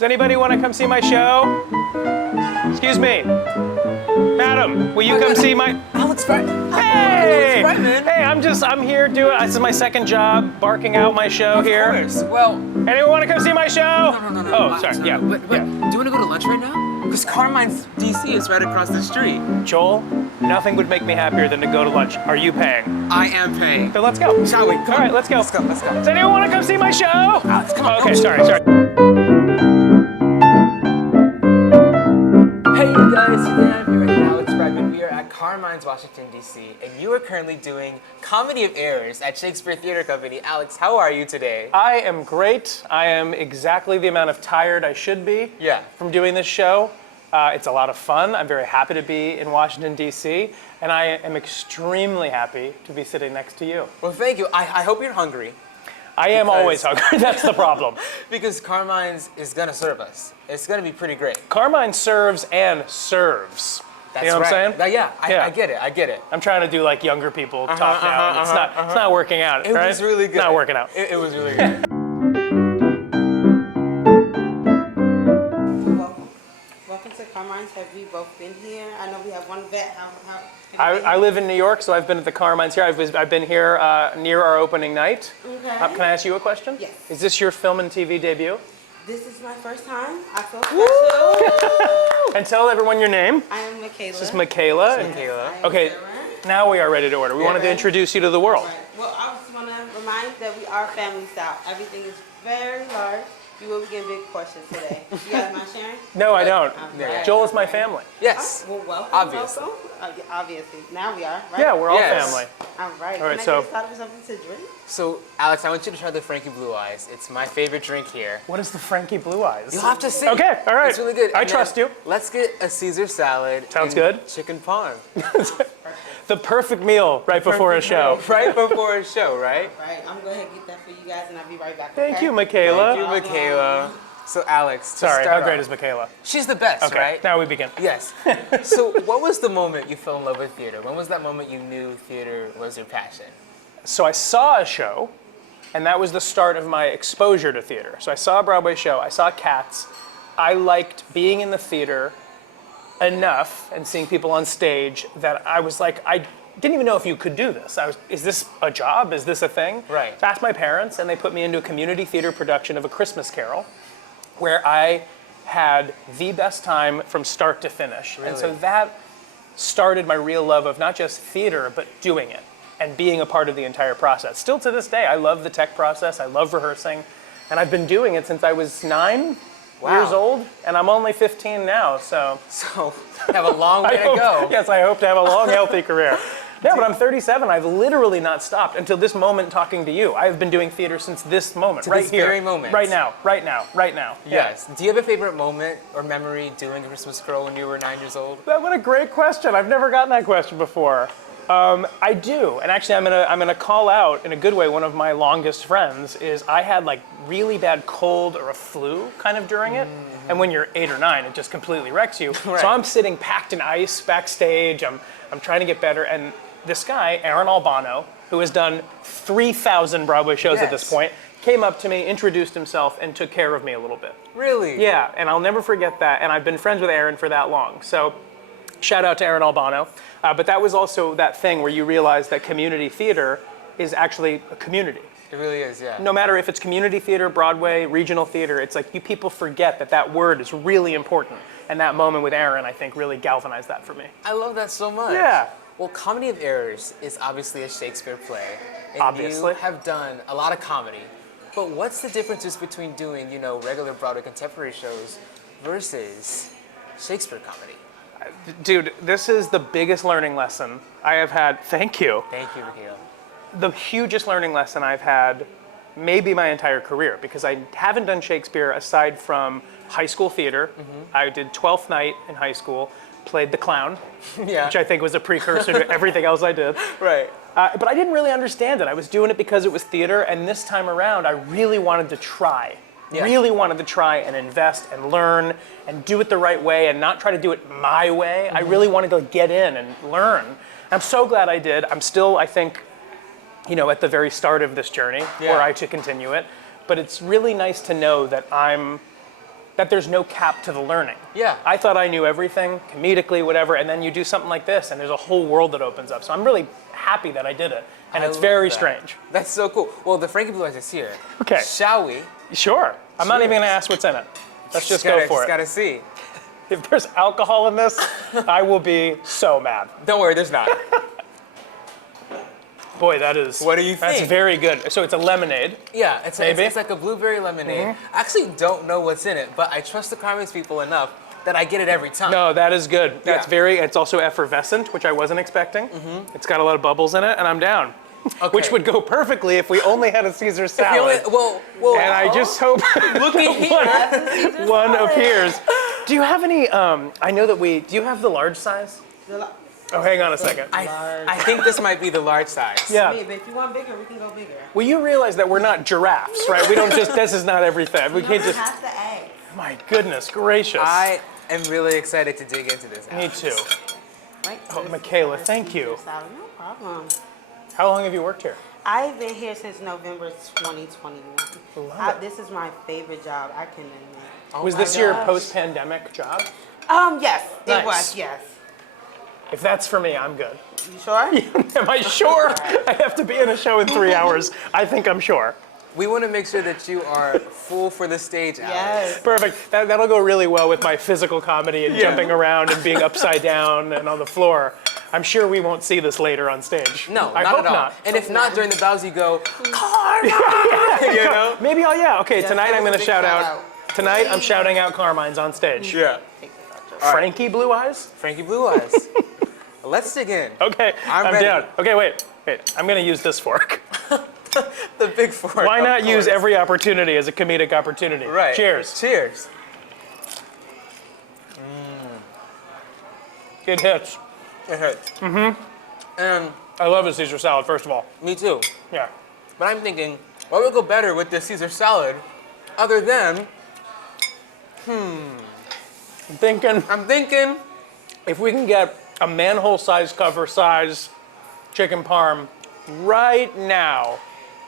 Does anybody want to come see my show? Excuse me. Madam, will you come see my... Alex Brightman. Hey! Brightman. Hey, I'm here doing... This is my second job, barking out my show here. Of course. Well... Anyone want to come see my show? No. Oh, sorry, yeah. But do you want to go to lunch right now? Because Carmine's DC is right across the street. Joel, nothing would make me happier than to go to lunch. Are you paying? I am paying. Then let's go. Shall we? Come All right, let's go. Let's go. Does anyone want to come see my show? Alex, come on. Okay, sorry. Hey, you guys. Today I'm here with Alex Brightman. We are at Carmine's, Washington, D.C. And you are currently doing Comedy of Errors at Shakespeare Theater Company. Alex, how are you today? I am great. I am exactly the amount of tired I should be from doing this show. It's a lot of fun. I'm very happy to be in Washington, D.C., and I am extremely happy to be sitting next to you. Well, thank you. I hope you're hungry. I am always hungry. That's the problem. Because Carmine's is going to serve us. It's going to be pretty great. Carmine serves and serves. That's you know what I'm saying? Yeah, I get it. I'm trying to do like younger people talk now. And it's not working out. It was really good. It's not working out. It was really good. Welcome to Carmine's. Have we both been here? I know we have one vet. I live in New York, so I've been at the Carmine's here. I've been here near our opening night. Okay. Can I ask you a question? Yes. Is this your film and TV debut? This is my first time. I feel special. And tell everyone your name. I am Michaela. This is Michaela. Yes, Michaela. I am Okay, Sarah. now we are ready to order. We wanted to introduce you to the world. Right. Well, I just want to remind that we are family style. Everything is very large. You will be getting big portions today. You guys mind sharing? No, I don't. Right. Joel is my family. Yes. Well, welcome. Obviously. Welcome. Obviously. Now we are, right? Yeah, we're all Yes. family. All right. All right, Can I so- get started with something to drink? So, Alex, I want you to try the Frankie Blue Eyes. It's my favorite drink here. What is the Frankie Blue Eyes? You'll have to see. Okay, all right. It's really good. I And trust then you. Let's get a Caesar salad. Sounds and good. Chicken parm. The perfect meal right before a show. Right before a show, right? Right. I'm going to go ahead and get that for you guys, and I'll be right back. Thank okay? you, Michaela. Thank you, Michaela. So, Alex, to Sorry, start how great off- is Michaela? She's the best, Okay, right? now we begin. Yes. So, what was the moment you fell in love with theater? When was that moment you knew theater was your passion? So I saw a show, and that was the start of my exposure to theater. So I saw a Broadway show, I saw Cats. I liked being in the theater enough and seeing people on stage that I was like, I didn't even know if you could do this. Is this a job? Is this a thing? Right. So I asked my parents, and they put me into a community theater production of A Christmas Carol, where I had the best time from start to finish. And so Really? that started my real love of not just theater, but doing it and being a part of the entire process. Still to this day, I love the tech process, I love rehearsing, and I've been doing it since I was 9 years old, and I'm only 15 now, so. So, you have a long way to hope, go. Yes, I hope to have a long, healthy career. Yeah, but I'm 37. I've literally not stopped until this moment talking to you. I've been doing theater since this moment, To right this here. very moment. Right now. Yeah. Yes. Do you have a favorite moment or memory doing A Christmas Carol when you were 9 years old? What a great question. I've never gotten that question before. I do, and actually I'm gonna call out in a good way. One of my longest friends is I had like really bad cold or a flu kind of during it, and when you're 8 or 9, it just completely wrecks you. Right. So I'm sitting packed in ice backstage. I'm trying to get better, and this guy Aaron Albano, who has done 3,000 Broadway shows at this Yes. point, came up to me, introduced himself, and took care of me a little bit. Really? Yeah, and I'll never forget that. And I've been friends with Aaron for that long. So shout out to Aaron Albano. But that was also that thing where you realize that community theater is actually a community. It really is, yeah. No matter if it's community theater, Broadway, regional theater, it's like you people forget that that word is really important. And that moment with Aaron, I think, really galvanized that for me. I love that so much. Yeah. Well, Comedy of Errors is obviously a Shakespeare play. And Obviously. you have done a lot of comedy. But what's the differences between doing, regular Broadway contemporary shows versus Shakespeare comedy? Dude, this is the biggest learning lesson I have had. Thank you. Thank you, Michaela. The hugest learning lesson I've had maybe my entire career, because I haven't done Shakespeare aside from high school theater. I did 12th night in high school, played the clown, Yeah. which I think was a precursor to everything else I did. Right. But I didn't really understand it. I was doing it because it was theater, and this time around, I really wanted to try. Yeah. Really wanted to try and invest and learn and do it the right way and not try to do it my way. I really wanted to get in and learn. I'm so glad I did. I'm still, I think, at the very start of this journey, were I to continue it. But it's really nice to know that I'm that there's no cap to the learning. Yeah. I thought I knew everything, comedically, whatever, and then you do something like this, and there's a whole world that opens up. So I'm really happy that I did it, and it's love very that. strange. That's so cool. Well, the Frankie Blue Eyes is here. Okay. Shall we? Sure. I'm not even Cheers. going to ask what's in it. Let's just go gotta, for just it. gotta see. If there's alcohol in this, I will be so mad. Don't worry, there's not. Boy, that is. What do you That's think? very good. So it's a lemonade. Yeah, it's Maybe? it's like a blueberry lemonade. I actually don't know what's in it, but I trust the Carmine's people enough that I get it every time. No, that is good. That's Yeah. very. It's also effervescent, which I wasn't expecting. It's got a lot of bubbles in it, and I'm down. Okay. Which would go perfectly if we only had a Caesar If you salad. only- well, And I just hope look at here. one appears. Do you have any? I know that we. Do you have the large size? Oh, hang on a second. I think this might be the large size. Yeah. But if you want bigger, we can go bigger. Well, you realize that we're not giraffes, right? We don't just. This is not everything. We You can't don't just. have to egg. My goodness gracious. I am really excited to dig into this. Me Alex. too. Right? Oh, This Michaela, is thank you. Caesar salad. No problem. How long have you worked here? I've been here since November 2021. Love it. This is my favorite job I can admit. Oh Was my this your gosh. post-pandemic job? Yes, Nice. it was, yes. If that's for me, I'm good. You sure? Am I sure? I have to be in a show in 3 hours. I think I'm sure. We want to make sure that you are full for the stage, Alex. Yes. Perfect. That'll go really well with my physical comedy and jumping around and being upside down and on the floor. I'm sure we won't see this later on stage. No, I not hope at all. not. And if not, during the bows you go, Carmine! You know? Maybe Okay, tonight that I'm was going a to big shout shout out. Tonight I'm shouting out Carmine's on stage. Yeah. Take this out, Joe. Frankie Blue Eyes? Frankie Blue Eyes. Let's dig in. Okay, I'm I'm ready. down. Okay, wait. I'm going to use this fork. The big fork. Why of not use course. every opportunity as a comedic opportunity? Right. Cheers. Cheers. It hits. It hurts. And I love a Caesar salad, first of all. me too. Yeah. But I'm thinking, what would go better with this Caesar salad other than, I'm thinking if we can get a manhole size cover size chicken parm right now,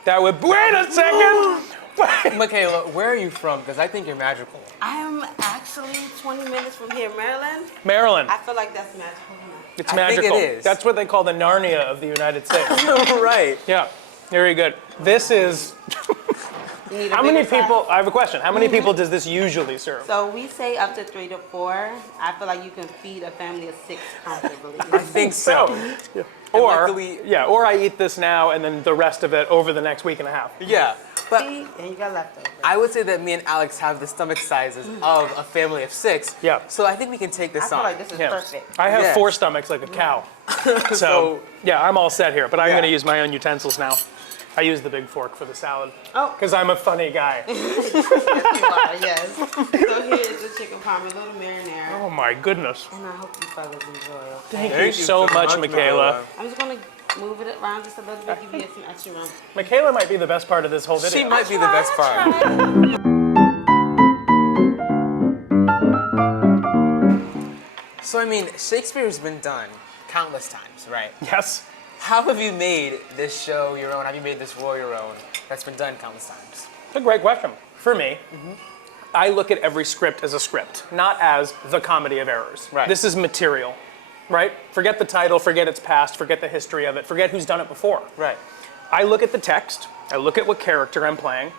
that would. Wait a second! Michaela, where are you from? Because I think you're magical. I am actually 20 minutes from here, Maryland. Maryland. I feel like that's magical. It's I think it magical. is. That's what they call the Narnia of the United States. Right. Yeah, very good. This is. You need a How many bigger size? people? I have a question. How many people does this usually serve? So we say up to 3 to 4. I feel like you can feed a family of 6 comfortably. I think so. Or luckily- or I eat this now and then the rest of it over the next week and a half. Yeah. But See? And you got leftovers. I would say that me and Alex have the stomach sizes of a family of 6. Yeah. So I think we can take I this feel on. like this is Yeah. perfect. I have Yes. 4 stomachs like a cow. So, So- yeah, I'm all set here. But I'm Yeah. going to use my own utensils now. I use the big fork for the salad. Oh. Because I'm a funny guy. Yes, you are, yes. So here is the chicken parm, a little marinara. Oh my goodness. And I hope you fellas enjoy it. Thank you so much, Michaela. I'm just going to move it around just a little bit, give you some extra room. Michaela might be the best part of this whole video. She might be the best part. So I mean, Shakespeare's been done countless times, right? Yes. How have you made this show your own? Have you made this role your own? That's been done countless times. It's a great question. For me, I look at every script as a script, not as the comedy of errors. Right. This is material, right? Forget the title, forget its past, forget the history of it, forget who's done it before. Right. I look at the text, I look at what character I'm playing,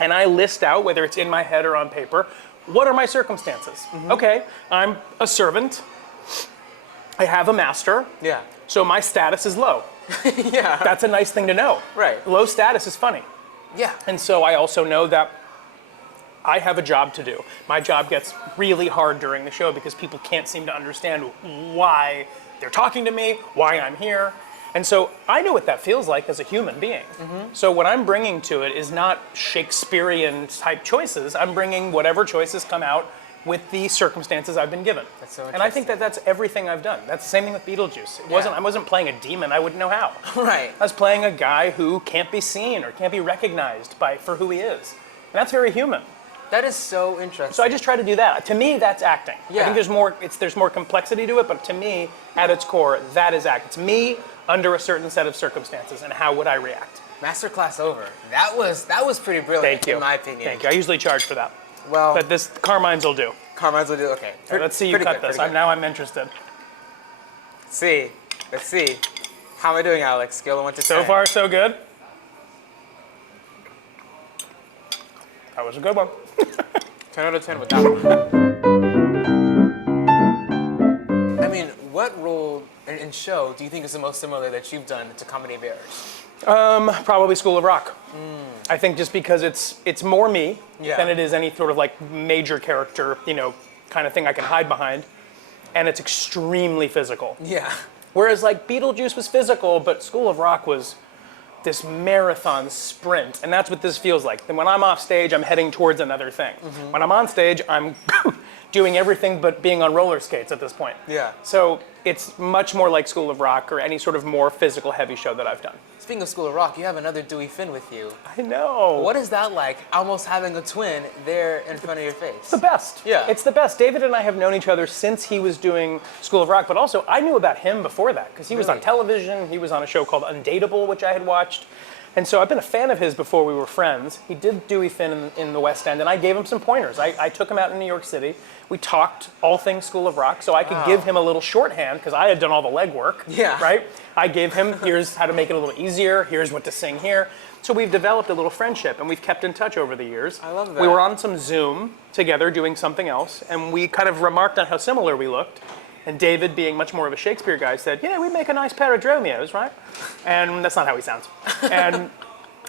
and I list out, whether it's in my head or on paper, what are my circumstances? Okay, I'm a servant, I have a master, Yeah. so my status is low. Yeah. That's a nice thing to know. Right. Low status is funny. Yeah. And so I also know that I have a job to do. My job gets really hard during the show because people can't seem to understand why they're talking to me, why I'm here. And so I know what that feels like as a human being. So what I'm bringing to it is not Shakespearean type choices. I'm bringing whatever choices come out with the circumstances I've been given. That's so and I think that that's everything I've done. That's the same thing with Beetlejuice. I wasn't playing a demon. I wouldn't know how. Right. I was playing a guy who can't be seen or can't be recognized for who he is. And that's very human. That is so interesting. So I just try to do that. To me, that's acting. I Yeah. think there's more complexity to it, but to me, at its core, that is acting. It's me under a certain set of circumstances, and how would I react? Masterclass over. That was pretty brilliant, Thank you. in my opinion. Thank you. I usually charge for that. Well, but this Carmine's will do. Carmine's will do. Okay. So let's see you cut this. Now I'm interested. Let's see. How am I doing, Alex? Scale of 1 to 10. So far, so good. That was a good one. 10 out of 10 with that one. I mean, what role in show do you think is the most similar that you've done to Comedy of Errors? Probably School of Rock. I think just because it's more me than it is any sort of like major character, kind of thing I can hide behind. And it's extremely physical. Yeah. Whereas like Beetlejuice was physical, but School of Rock was this marathon sprint. And that's what this feels like. Then when I'm off stage, I'm heading towards another thing. When I'm on stage, I'm doing everything but being on roller skates at this point. Yeah. So it's much more like School of Rock or any sort of more physical heavy show that I've done. Speaking of School of Rock, you have another Dewey Finn with you. I know. What is that like, almost having a twin there in front of your face? It's the best. Yeah. It's the best. David and I have known each other since he was doing School of Rock, but also I knew about him before that because he was on television. He was on a show called Undateable, which I had watched. And so I've been a fan of his before we were friends. He did Dewey Finn in the West End, and I gave him some pointers. I took him out in New York City. We talked all things School of Rock, so I could give him a little shorthand, because I had done all the legwork, right? I gave him, here's how to make it a little easier, here's what to sing here. So we've developed a little friendship, and we've kept in touch over the years. I love that. We were on some Zoom together doing something else, and we kind of remarked on how similar we looked. And David, being much more of a Shakespeare guy, said, we'd make a nice pair of Dromios, right? And that's not how he sounds. And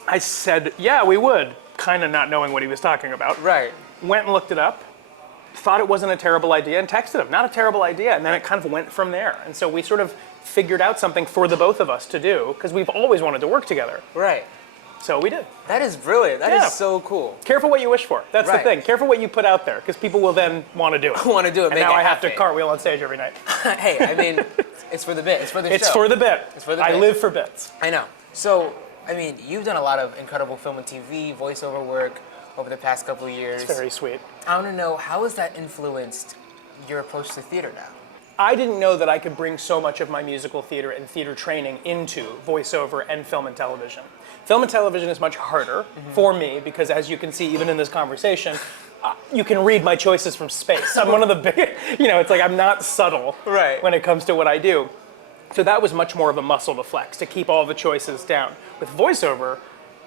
I said, yeah, we would, kind of not knowing what he was talking about. Right. Went and looked it up, thought it wasn't a terrible idea, and texted him, not a terrible idea, and then it kind of went from there. And so we sort of figured out something for the both of us to do, because we've always wanted to work together. Right. So we did. That is brilliant. That is so cool. Careful what you wish for. That's the thing. Careful what you put out there, because people will then want to do it. Want to do it, and make now it I have to happen. cartwheel on stage every night. Hey, I mean, it's for the bit. It's for the show. It's for the bit. It's for the I bit. live for bits. I know. So, I mean, you've done a lot of incredible film and TV, voiceover work over the past couple of years. It's very sweet. I want to know, how has that influenced your approach to theater now? I didn't know that I could bring so much of my musical theater and theater training into voiceover and film and television. Film and television is much harder for me because, as you can see, even in this conversation, you can read my choices from space. I'm one of the big, it's like I'm not subtle when it comes to what I do. So that was much more of a muscle to flex, to keep all the choices down. With voiceover,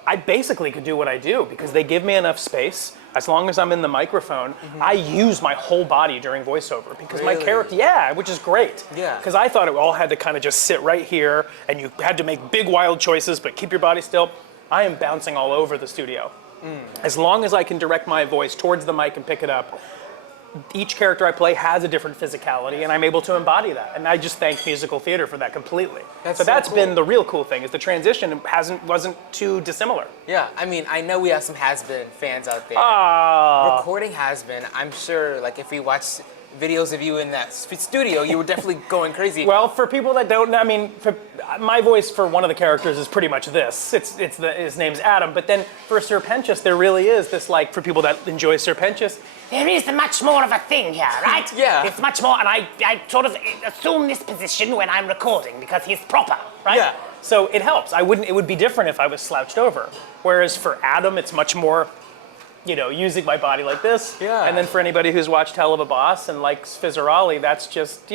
I basically could do what I do because they give me enough space. As long as I'm in the microphone, I use my whole body during voiceover because my character, which is great. Yeah. Because I thought it all had to kind of just sit right here and you had to make big wild choices but keep your body still. I am bouncing all over the studio. As long as I can direct my voice towards the mic and pick it up, each character I play has a different physicality, and I'm able to embody that. And I just thank musical theater for that completely. That's cool. been the real cool thing, is the transition wasn't too dissimilar. Yeah, I mean, I know we have some Hazbin fans out there. Recording Hazbin, I'm sure, like, if we watched videos of you in that studio, you were definitely going crazy. Well, for people that don't know, I mean, my voice for one of the characters is pretty much this. His name's Adam, but then for Sir Pentious, there really is this, like, for people that enjoy Sir Pentious, there is much more of a thing here, right? Yeah. It's much more, and I sort of assume this position when I'm recording because he's proper, right? Yeah. So it helps. It would be different if I was slouched over. Whereas for Adam, it's much more, using my body like this. Yeah. And then for anybody who's watched Helluva Boss and likes Fizzarali, that's just,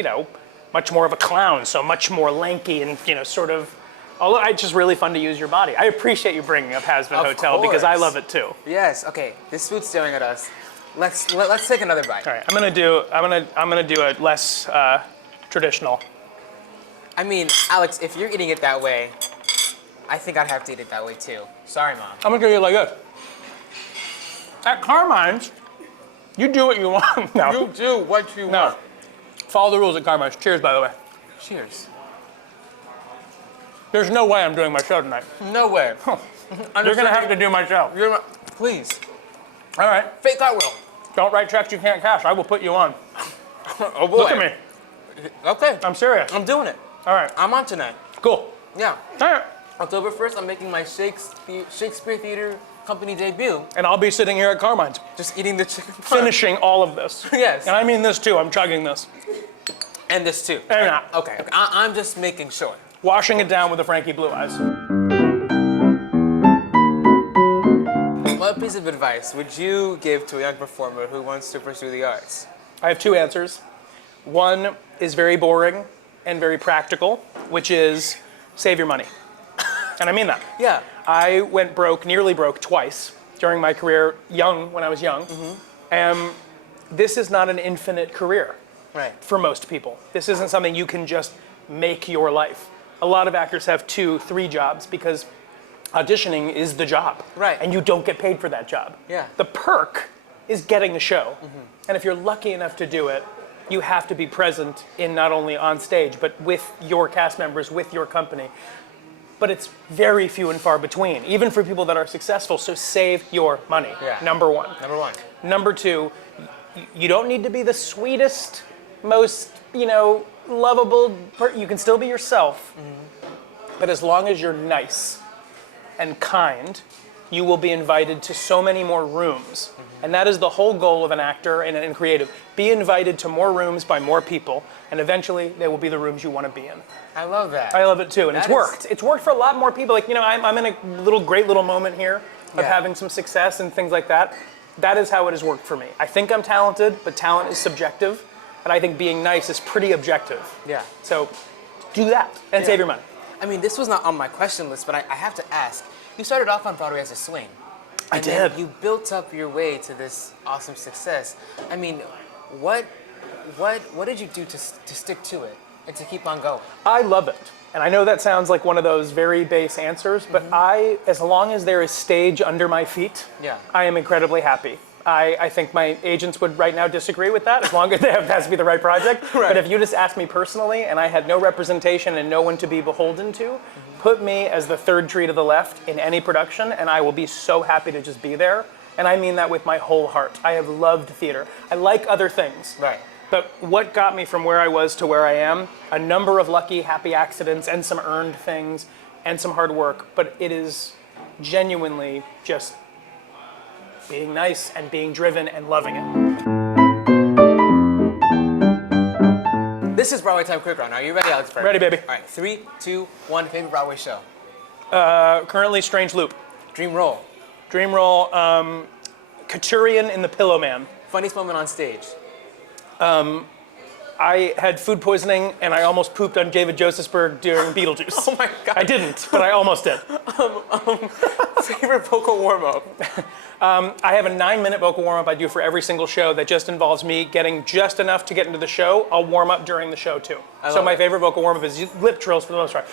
much more of a clown, so much more lanky and, sort of, although it's just really fun to use your body. I appreciate you bringing up Hazbin Hotel because I love it too. Yes, okay, this food's staring at us. Let's take another bite. All right, I'm gonna do a less traditional. I mean, Alex, if you're eating it that way, I think I'd have to eat it that way too. Sorry, Mom. I'm gonna do it like this. At Carmine's, you do what you want. No. You do what you No. want. Follow the rules at Carmine's. Cheers, by the way. Cheers. There's no way I'm doing my show tonight. No way. You're gonna have to do my show. Please. All right. Fake I will. Don't write checks you can't cash. I will put you on. Oh boy. Look at me. Okay. I'm serious. I'm doing it. All right. I'm on tonight. Cool. Yeah. All right. October 1st, I'm making my Shakespeare Theater Company debut. And I'll be sitting here at Carmine's, Just eating the chicken. finishing all of this. Yes. And I mean this too. I'm chugging this. And this too. And Okay. I'm just making sure. washing it down with the Frankie Blue Eyes. what piece of advice would you give to a young performer who wants to pursue the arts? I have two answers. One is very boring and very practical, which is save your money. And I mean that. Yeah. I went broke, nearly broke twice during my career, when I was young. And this is not an infinite career Right. for most people. This isn't something you can just make your life. A lot of actors have 2, 3 jobs because auditioning is the job. Right. And you don't get paid for that job. Yeah. The perk is getting the show. And if you're lucky enough to do it, you have to be present in not only on stage, but with your cast members, with your company. But it's very few and far between, even for people that are successful. So save your money, Yeah. number one. Number one. Number two, you don't need to be the sweetest, most, lovable, you can still be yourself. But as long as you're nice and kind, you will be invited to so many more rooms. And that is the whole goal of an actor and in creative. Be invited to more rooms by more people, and eventually they will be the rooms you want to be in. I love that. I love it too, and it's That is- worked. It's worked for a lot more people. Like, I'm in a great little moment here of Yeah. having some success and things like that. That is how it has worked for me. I think I'm talented, but talent is subjective, and I think being nice is pretty objective. Yeah. So do that and save your money. I mean, this was not on my question list, but I have to ask. You started off on Broadway as a swing. I And then did. you built up your way to this awesome success. I mean, what did you do to stick to it and to keep on going? I love it. And I know that sounds like one of those very base answers, but as long as there is stage under my feet, Yeah. I am incredibly happy. I think my agents would right now disagree with that, as long as it has to be the right project. Right. But if you just asked me personally and I had no representation and no one to be beholden to, put me as the third tree to the left in any production and I will be so happy to just be there. And I mean that with my whole heart. I have loved theater. I like other things. Right. But what got me from where I was to where I am, a number of lucky, happy accidents and some earned things and some hard work, but it is genuinely just being nice and being driven and loving it. This is Broadway Time Quick Round. Are you ready, Alex? Ready, baby. All right, 3, 2, 1. Favorite Broadway show? Currently, Strange Loop. Dream role? Dream role, Couturian in The Pillow Man. Funniest moment on stage? I had food poisoning and I almost pooped on David Josephsberg during Beetlejuice. Oh my God. I didn't, but I almost did. Favorite vocal warm-up? I have a 9-minute vocal warm-up I do for every single show that just involves me getting just enough to get into the show. I'll warm up during the show too. So love my it. favorite vocal warm-up is lip trills for the most part.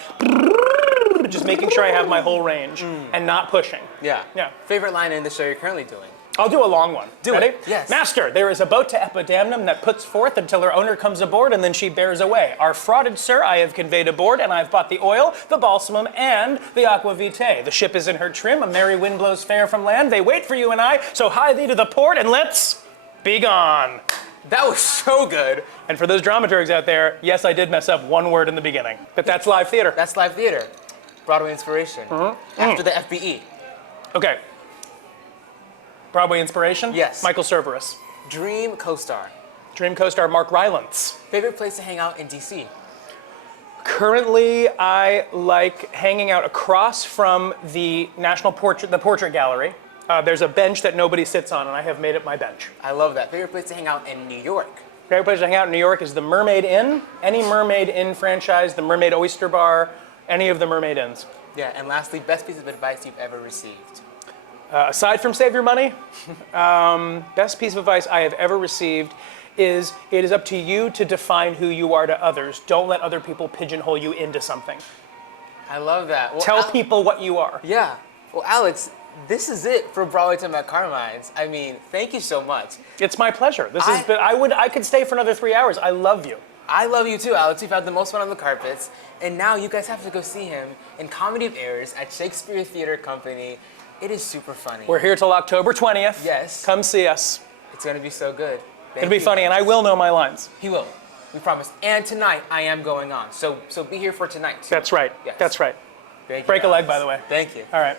Just making sure I have my whole range and not pushing. Yeah. Yeah. Favorite line in the show you're currently doing? I'll do a long one. Do Ready? it. Yes. Master, there is a boat to Epidamnum that puts forth until her owner comes aboard and then she bears away. Our frauded sir I have conveyed aboard and I've bought the oil, the balsamum, and the aqua vitae. The ship is in her trim, a merry wind blows fair from land. They wait for you and I, so hie thee to the port and let's be gone. That was so good. And for those dramaturgs out there, yes, I did mess up one word in the beginning, but that's live theater. That's live theater. Broadway inspiration. After the FBE. Okay. Broadway inspiration? Yes. Michael Cerveris. Dream co-star. Dream co-star Mark Rylance. Favorite place to hang out in DC? Currently, I like hanging out across from the Portrait Gallery. There's a bench that nobody sits on, and I have made it my bench. I love that. Favorite place to hang out in New York? Favorite place to hang out in New York is the Mermaid Inn. Any Mermaid Inn franchise, the Mermaid Oyster Bar, any of the Mermaid Inns. Yeah, and lastly, best piece of advice you've ever received? Aside from save your money, best piece of advice I have ever received is it is up to you to define who you are to others. Don't let other people pigeonhole you into something. I love that. Well, Tell people what you are. Yeah. Well, Alex, this is it for Broadway Time at Carmine's. I mean, thank you so much. It's my pleasure. I could stay for another 3 hours. I love you. I love you too, Alex. You've had the most fun on the carpets. And now you guys have to go see him in Comedy of Errors at Shakespeare Theater Company. It is super funny. We're here till October 20th. Yes. Come see us. It's going to be so good. Thank It'll be you. funny, and I will know my lines. He will. We promise. And tonight, I am going on. So be here for tonight, too. That's right. Yes. That's right. Thank you, Break a leg, Alex. by the way. Thank you. All right.